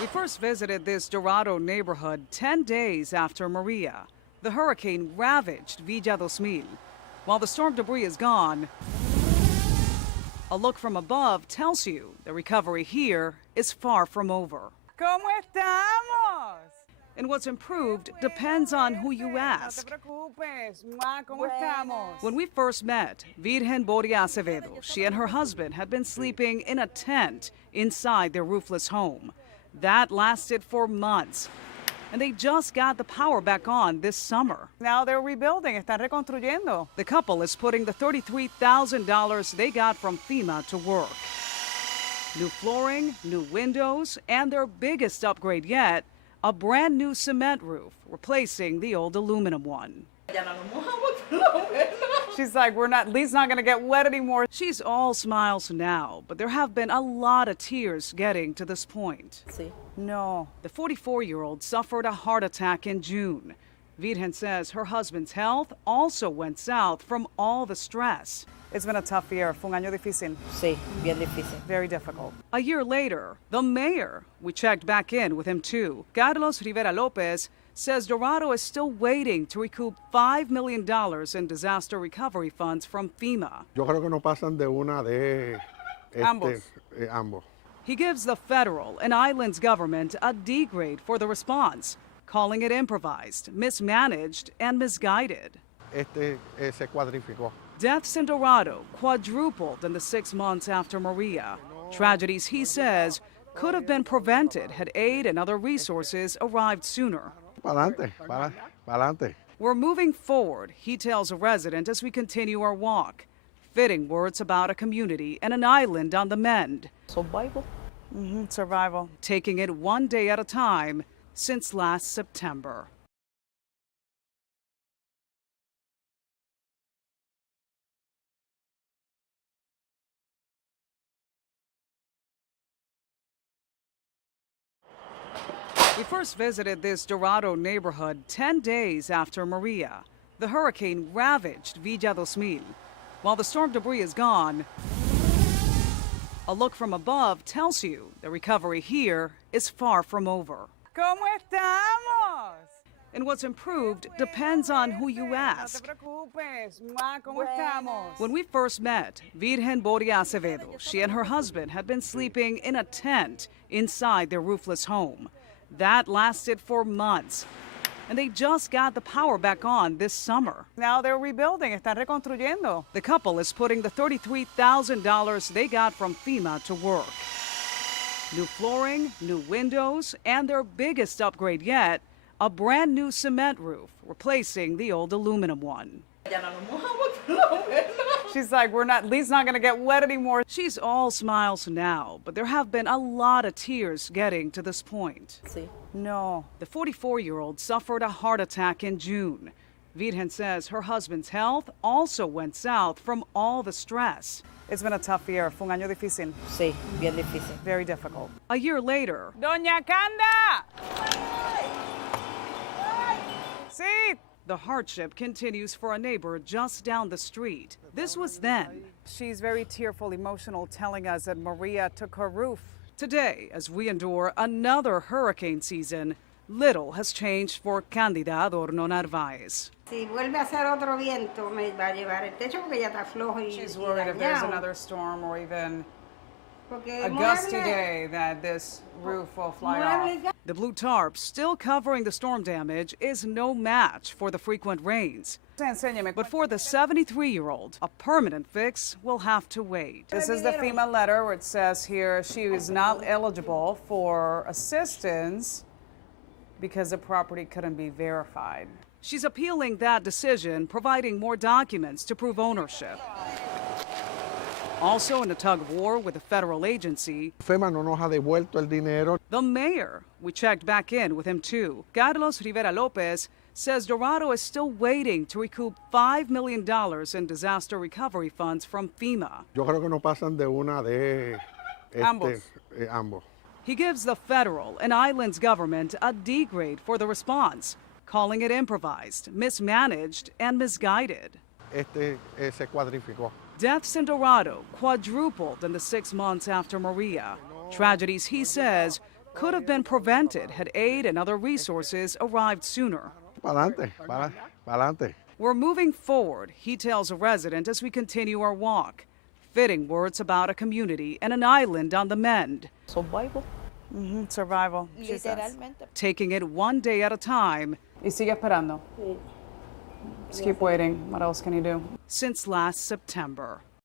We first visited this Dorado neighborhood 10 days after Maria. The hurricane ravaged Villa 2000. While the storm debris is gone, a look from above tells you the recovery here is far from over. ¿Cómo estamos? And what's improved depends on who you ask. No te preocupes, ma, ¿cómo estamos? When we first met, Virgen Boria Acevedo, she and her husband had been sleeping in a tent inside their roofless home. That lasted for months. And they just got the power back on this summer. Now they're rebuilding, están reconstruyendo. The couple is putting the $33,000 they got from FEMA to work. New flooring, new windows, and their biggest upgrade yet, a brand new cement roof, replacing the old aluminum one. She's like, we're not, at least not gonna get wet anymore. She's all smiles now, but there have been a lot of tears getting to this point. No. The 44-year-old suffered a heart attack in June. Virgen says her husband's health also went south from all the stress. It's been a tough year. Fue un año difícil. Sí, bien difícil. Very difficult. A year later, the mayor, we checked back in with him too, Carlos Rivera Lopez, says Dorado is still waiting to recoup $5 million in disaster recovery funds from FEMA. Yo creo que no pasan de una de Ambos. ambos. He gives the federal and islands government a D grade for the response, calling it improvised, mismanaged, and misguided. Se cuadrificó. Deaths in Dorado quadrupled in the 6 months after Maria. Tragedies, he says, could have been prevented had aid and other resources arrived sooner. Pa'lante, pa'lante. We're moving forward, he tells a resident as we continue our walk. Fitting words about a community and an island on the mend. Survival. Survival. Taking it one day at a time since last September. We first visited this Dorado neighborhood 10 days after Maria. The hurricane ravaged Villa 2000. While the storm debris is gone, a look from above tells you the recovery here is far from over. ¿Cómo estamos? And what's improved depends on who you ask. No te preocupes, ma, ¿cómo estamos? When we first met, Virgen Boria Acevedo, she and her husband had been sleeping in a tent inside their roofless home. That lasted for months. And they just got the power back on this summer. Now they're rebuilding, están reconstruyendo. The couple is putting the $33,000 they got from FEMA to work. New flooring, new windows, and their biggest upgrade yet, a brand new cement roof, replacing the old aluminum one. She's like, we're not, at least not gonna get wet anymore. She's all smiles now, but there have been a lot of tears getting to this point. Sí. No. The 44-year-old suffered a heart attack in June. Virgen says her husband's health also went south from all the stress. It's been a tough year. Fue un año difícil. Sí, bien difícil. Very difficult. A year later, Doña Canda! Sí. the hardship continues for a neighbor just down the street. This was then. She's very tearful, emotional, telling us that Maria took her roof. Today, as we endure another hurricane season, little has changed for Candida Adorno Narváez. Si vuelve a hacer otro viento, me va a llevar el techo porque ya está flojo y She's worried if there's dañado. another storm or even Porque a gusty mueble- day that this roof will fly mueble off. The blue tarp still covering the storm damage is no match for the frequent rains. Enséñame. But for the 73-year-old, a permanent fix will have to wait. This is the FEMA letter where it says here she is not eligible for assistance because the property couldn't be verified. She's appealing that decision, providing more documents to prove ownership. Also in a tug of war with a federal agency, FEMA no nos ha devuelto el dinero. the mayor, we checked back in with him too, Carlos Rivera Lopez, says Dorado is still waiting to recoup $5 million in disaster recovery funds from FEMA. Yo creo que no pasan de una de Ambos. ambos. He gives the federal and islands government a D grade for the response, calling it improvised, mismanaged, and misguided. Se cuadrificó. Deaths in Dorado quadrupled in the 6 months after Maria. Tragedies, he says, could have been prevented had aid and other resources arrived sooner. Pa'lante, pa'lante. We're moving forward, he tells a resident as we continue our walk. Fitting words about a community and an island on the mend. Survival. Survival, she says. Literalmente. Taking it one day at a time Y sigue esperando. Sí. Just keep waiting. What else can you do? since last September.